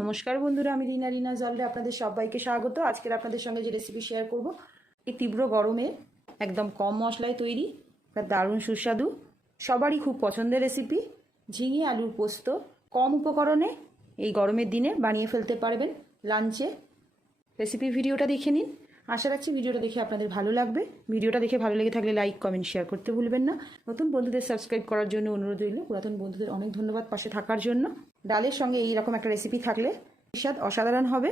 নমস্কার বন্ধুরা, আমি রিনা জলরে আপনাদের সবাইকে স্বাগত। আজকের আপনাদের সঙ্গে যে রেসিপি শেয়ার করব, এই তীব্র গরমে একদম কম মশলায় তৈরি, দারুণ সুস্বাদু, সবারই খুব পছন্দের রেসিপি ঝিঙে আলুর পোস্ত। কম উপকরণে এই গরমের দিনে বানিয়ে ফেলতে পারবেন লাঞ্চে। রেসিপি ভিডিওটা দেখে নিন। আশা রাখছি ভিডিওটা দেখে আপনাদের ভালো লাগবে। ভিডিওটা দেখে ভালো লেগে থাকলে লাইক, কমেন্ট, শেয়ার করতে ভুলবেন না। নতুন বন্ধুদের সাবস্ক্রাইব করার জন্য অনুরোধ রইল। পুরাতন বন্ধুদের অনেক ধন্যবাদ পাশে থাকার জন্য। ডালের সঙ্গে এইরকম একটা রেসিপি থাকলে স্বাদ অসাধারণ হবে।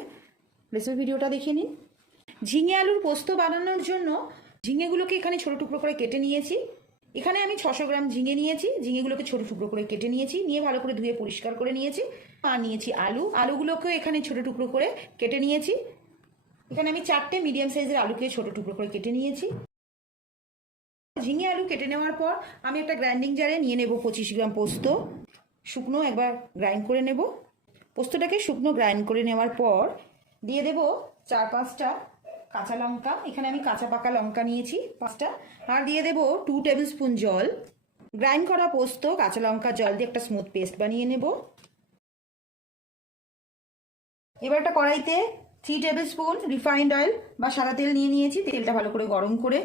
রেসিপি ভিডিওটা দেখে নিন। ঝিঙে আলুর পোস্ত বানানোর জন্য ঝিঙেগুলোকে এখানে ছোটো টুকরো করে কেটে নিয়েছি। এখানে আমি 600 গ্রাম ঝিঙে নিয়েছি। ঝিঙেগুলোকে ছোটো টুকরো করে কেটে নিয়েছি, নিয়ে ভালো করে ধুয়ে পরিষ্কার করে নিয়েছি। আর নিয়েছি আলুগুলোকেও এখানে ছোটো টুকরো করে কেটে নিয়েছি। এখানে আমি 4টে মিডিয়াম সাইজের আলুকে ছোটো টুকরো করে কেটে নিয়েছি। ঝিঙে আলু কেটে নেওয়ার পর আমি একটা গ্রাইন্ডিং জারে নিয়ে নেব 25 গ্রাম পোস্ত। শুকনো একবার গ্রাইন্ড করে নেব। পোস্তটাকে শুকনো গ্রাইন্ড করে নেওয়ার পর দিয়ে দেব 4-5টা কাঁচা লঙ্কা। এখানে আমি কাঁচা পাকা লঙ্কা নিয়েছি 5টা। আর দিয়ে দেব 2 টেবিল স্পুন জল। গ্রাইন্ড করা পোস্ত, কাঁচা লঙ্কা, জল দিয়ে একটা স্মুথ পেস্ট বানিয়ে নেব। এবার একটা কড়াইতে 3 টেবিল স্পুন রিফাইন্ড অয়েল বা সাদা তেল নিয়ে নিয়েছি। তেলটা ভালো করে গরম করে,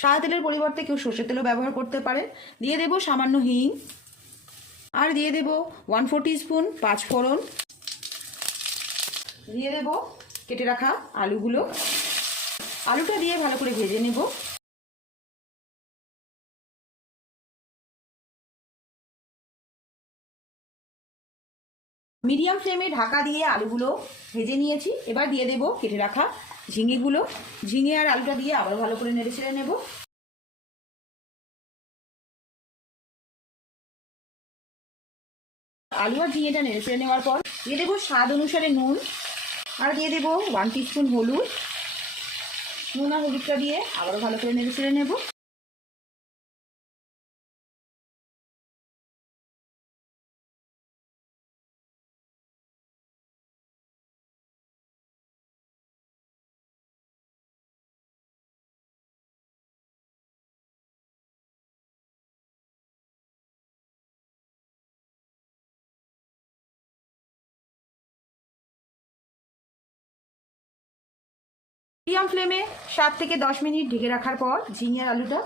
সাদা তেলের পরিবর্তে কেউ সর্ষের তেলও ব্যবহার করতে পারেন। দিয়ে দেব সামান্য হিং। আর দিয়ে দেব 1/4 টিস্পুন পাঁচফোড়ন। দিয়ে দেব কেটে রাখা আলুগুলো। আলুটা দিয়ে ভালো করে ভেজে নেব। মিডিয়াম ফ্লেমে ঢাকা দিয়ে আলুগুলো ভেজে নিয়েছি। এবার দিয়ে দেব কেটে রাখা ঝিঙেগুলো। ঝিঙে আর আলুটা দিয়ে আবার ভালো করে নেড়ে ছেড়ে নেব। আলু আর ঝিঙেটা নেড়ে ছেড়ে নেওয়ার পর দিয়ে দেবো স্বাদ অনুসারে নুন। আর দিয়ে দেবো 1 টিস্পুন হলুদ। নুন আর হলুদটা দিয়ে আবার ভালো করে নেড়ে ছেড়ে নেব। মিডিয়াম ফ্লেমে 7 থেকে 10 মিনিট ঢেকে রাখার পর ঝিঙে আর আলুটা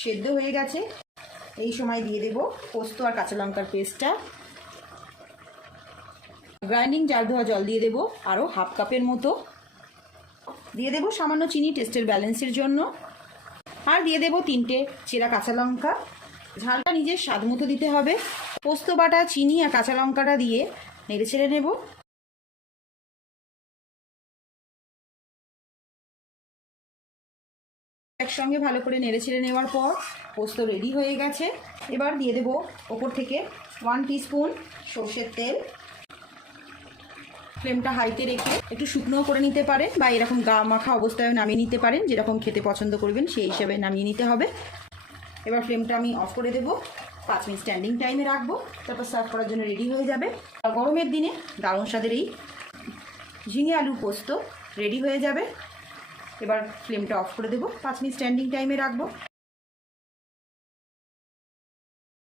সেদ্ধ হয়ে গেছে। এই সময় দিয়ে দেব পোস্ত আর কাঁচা লঙ্কার পেস্টটা। গ্রাইন্ডিং জার ধোয়া জল দিয়ে দেব আরও হাফ কাপের মতো। দিয়ে দেব সামান্য চিনি টেস্টের ব্যালেন্সের জন্য। আর দিয়ে দেব 3টে চেরা কাঁচা লঙ্কা। ঝালটা নিজের স্বাদ মতো দিতে হবে। পোস্ত বাটা, চিনি আর কাঁচা লঙ্কাটা দিয়ে নেড়ে ছেড়ে নেব। একসঙ্গে ভালো করে নেড়ে ছেড়ে নেওয়ার পর পোস্ত রেডি হয়ে গেছে। এবার দিয়ে দেব ওপর থেকে 1 টিস্পুন সর্ষের তেল। ফ্লেমটা হাইতে রেখে একটু শুকনো করে নিতে পারেন বা এরকম গা মাখা অবস্থায় নামিয়ে নিতে পারেন। যেরকম খেতে পছন্দ করবেন সেই হিসাবে নামিয়ে নিতে হবে। এবার ফ্লেমটা আমি অফ করে দেবো। 5 মিনিট স্ট্যান্ডিং টাইমে রাখবো, তারপর সার্ভ করার জন্য রেডি হয়ে যাবে। আর গরমের দিনে দারুণ স্বাদের এই ঝিঙে আলু পোস্ত রেডি হয়ে যাবে। এবার ফ্লেমটা অফ করে দেবো, 5 মিনিট স্ট্যান্ডিং টাইমে রাখবো।